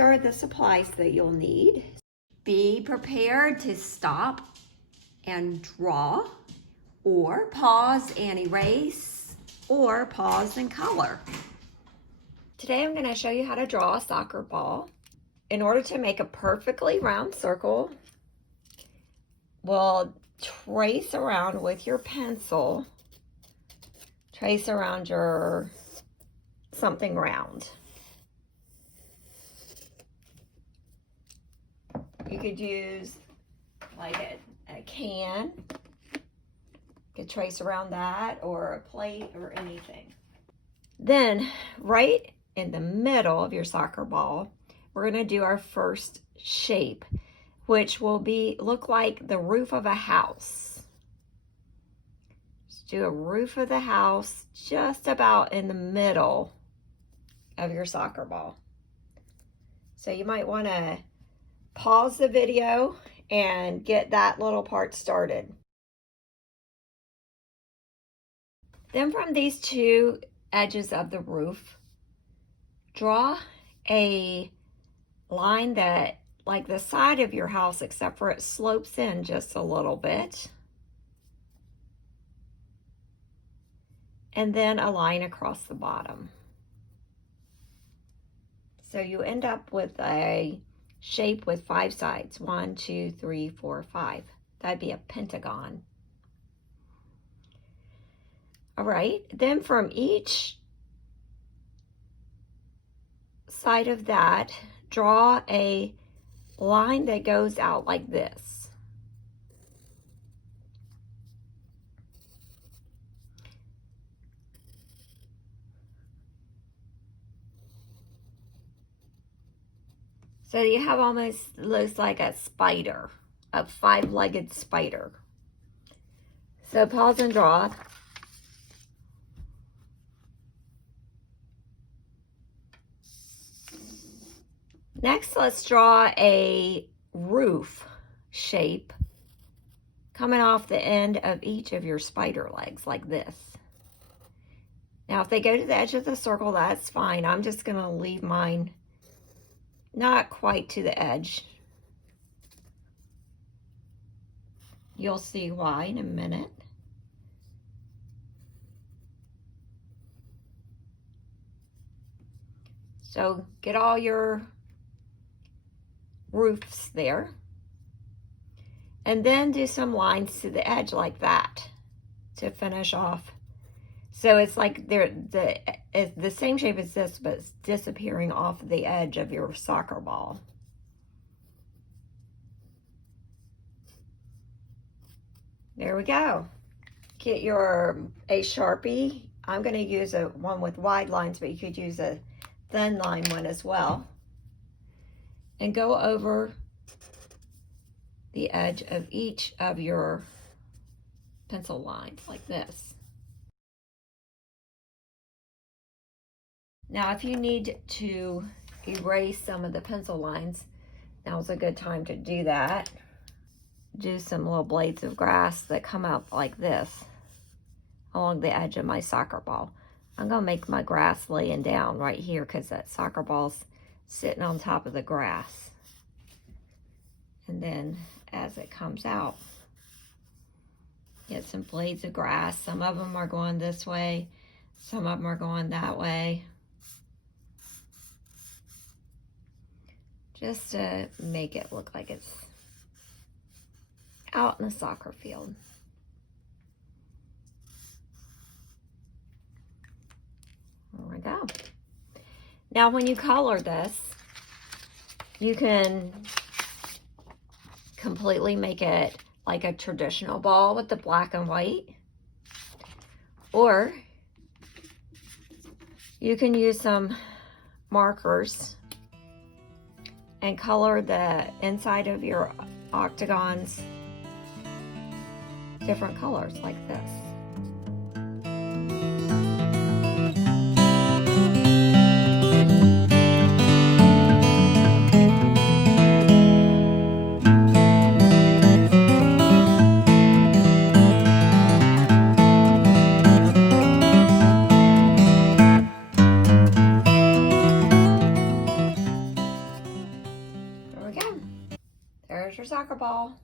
are the supplies that you'll need. Be prepared to stop and draw, or pause and erase, or pause and color. Today I'm going to show you how to draw a soccer ball. In order to make a perfectly round circle, we'll trace around with your pencil, trace around your something round. You could use like a can, you could trace around that, or a plate or anything. Then right in the middle of your soccer ball, we're going to do our first shape, which will look like the roof of a house. Just do a roof of the house just about in the middle of your soccer ball. So you might want to pause the video and get that little part started. Then from these two edges of the roof, draw a line that like the side of your house, except for it slopes in just a little bit. And then a line across the bottom. So you end up with a shape with 5 sides. 1, 2, 3, 4, 5. That'd be a pentagon. All right, then from each side of that, draw a line that goes out like this. So you have almost, looks like a spider, a 5-legged spider. So pause and draw. Next, let's draw a roof shape coming off the end of each of your spider legs like this. Now, if they go to the edge of the circle, that's fine. I'm just going to leave mine not quite to the edge. You'll see why in a minute. So get all your roofs there. And then do some lines to the edge like that to finish off. So it's like it's the same shape as this, but it's disappearing off the edge of your soccer ball. There we go. Get a Sharpie. I'm going to use one with wide lines, but you could use a thin line one as well. And go over the edge of each of your pencil lines like this. Now, if you need to erase some of the pencil lines, now's a good time to do that. Do some little blades of grass that come out like this along the edge of my soccer ball. I'm going to make my grass laying down right here because that soccer ball's sitting on top of the grass. And then as it comes out, get some blades of grass. Some of them are going this way, some of them are going that way. Just to make it look like it's out in the soccer field. There we go. Now when you color this, you can completely make it like a traditional ball with the black and white, or you can use some markers and color the inside of your octagons different colors like this. There's your soccer ball.